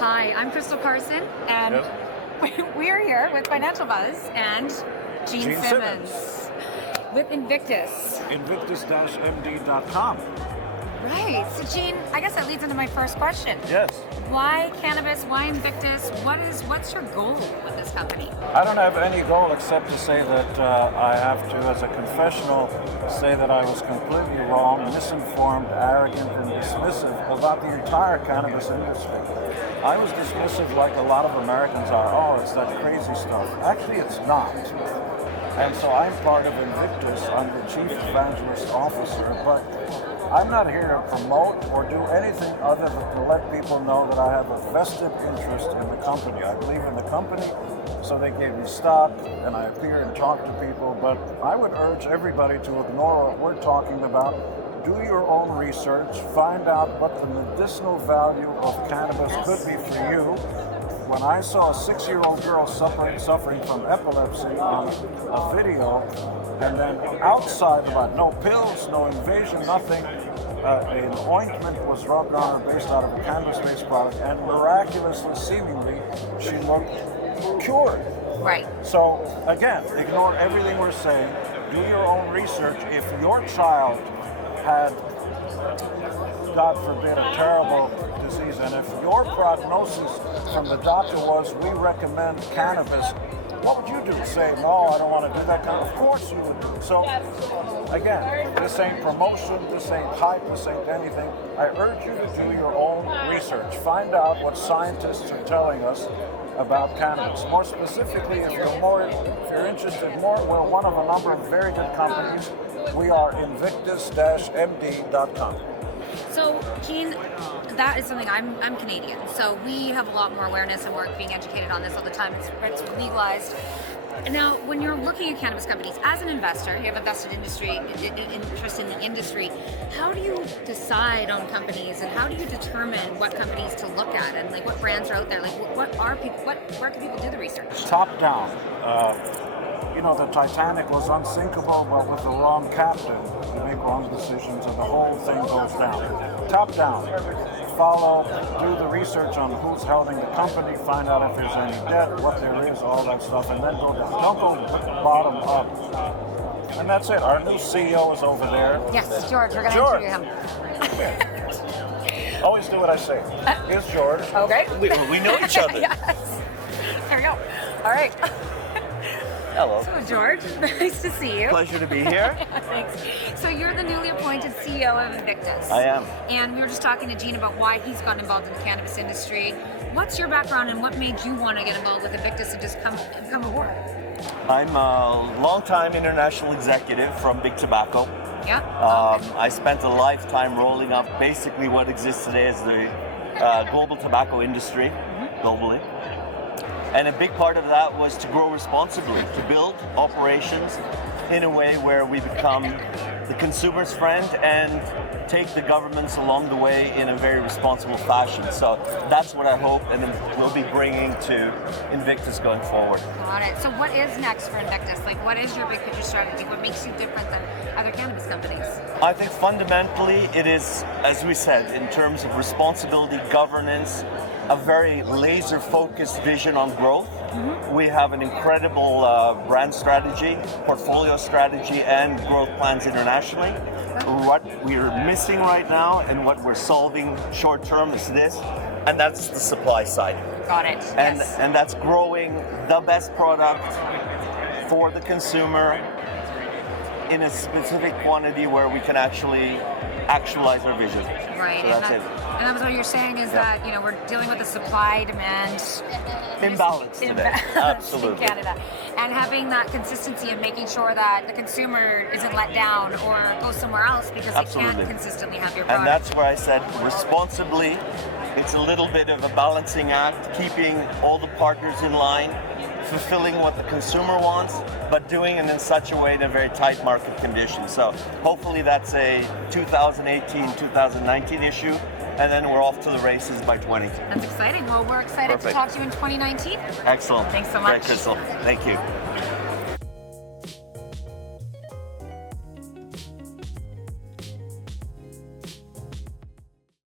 Hi, I'm Crystal Carson, and we're here with Financial Buzz and Gene Simmons with Invictus. Invictus-MD.com. Right. So, Gene, I guess that leads into my first question. Yes. Why cannabis? Why Invictus? What's your goal with this company? I don't have any goal except to say that I have to, as a confessional, say that I was completely wrong, misinformed, arrogant, and dismissive about the entire cannabis industry. I was dismissive like a lot of Americans are. Oh, it's that crazy stuff. Actually, it's not. And so I'm part of Invictus. I'm the Chief Evangelist Officer, but I'm not here to promote or do anything other than to let people know that I have a vested interest in the company. I believe in the company, so they gave me stock, and I appear and talk to people, but I would urge everybody to ignore what we're talking about. Do your own research, find out what the medicinal value of cannabis could be for you. When I saw a 6-year-old girl suffering from epilepsy on a video, and then outside about no pills, no invasion, nothing, an ointment was rubbed on her based out of a cannabis-based product, and miraculously, seemingly, she looked cured. Right. So, again, ignore everything we're saying. Do your own research. If your child had, God forbid, a terrible disease, and if your prognosis from the doctor was, we recommend cannabis, what would you do? Say, no, I don't want to do that kind of course you would do. So, again, this ain't promotion, this ain't hype, this ain't anything. I urge you to do your own research. Find out what scientists are telling us about cannabis. More specifically, if you're interested more, we're one of a number of very good companies. We are Invictus-MD.com. So, Gene, that is something, I'm Canadian, so we have a lot more awareness and we're being educated on this all the time. It's legalized. Now, when you're looking at cannabis companies, as an investor, you have a vested interest in the industry, how do you decide on companies and how do you determine what companies to look at and like what brands are out there? Like where can people do the research? Top down. The Titanic was unsinkable, but with the wrong captain, you make wrong decisions and the whole thing goes down. Top down. Follow, do the research on who's holding the company, find out if there's any debt, what there is, all that stuff, and then go down. Don't go bottom up. And that's it. Our new CEO is over there. Yes, George. We're going to interview him. Always do what I say. Here's George. Okay. We know each other. Yes. There we go. All right. Hello. So, George, nice to see you. Pleasure to be here. Thanks. So you're the newly appointed CEO of Invictus. I am. And we were just talking to Gene about why he's gotten involved in the cannabis industry. What's your background and what made you want to get involved with Invictus and just come aboard? I'm a longtime international executive from Big Tobacco. Yeah. I spent a lifetime rolling up basically what exists today as the global tobacco industry globally. And a big part of that was to grow responsibly, to build operations in a way where we become the consumer's friend and take the governments along the way in a very responsible fashion. So that's what I hope and we'll be bringing to Invictus going forward. Got it. So what is next for Invictus? Like, what is your big picture strategy? What makes you different than other cannabis companies? I think fundamentally it is, as we said, in terms of responsibility, governance, a very laser-focused vision on growth. We have an incredible brand strategy, portfolio strategy, and growth plans internationally. What we're missing right now and what we're solving short-term is this, and that's the supply side. Got it. Yes. And that's growing the best product for the consumer in a specific quantity where we can actually actualize our vision. Right. So that's it. And that was what you're saying is that, we're dealing with the supply-demand imbalance today. Absolutely. in Canada. And having that consistency and making sure that the consumer isn't let down or goes somewhere else because they can't consistently have your product. And that's where I said responsibly, it's a little bit of a balancing act, keeping all the partners in line, fulfilling what the consumer wants, but doing it in such a way in a very tight market condition. So hopefully that's a 2018, 2019 issue, and then we're off to the races by 20. That's exciting. Well, we're excited to talk to you in 2019. Excellent. Thanks so much. Great, Crystal. Thank you.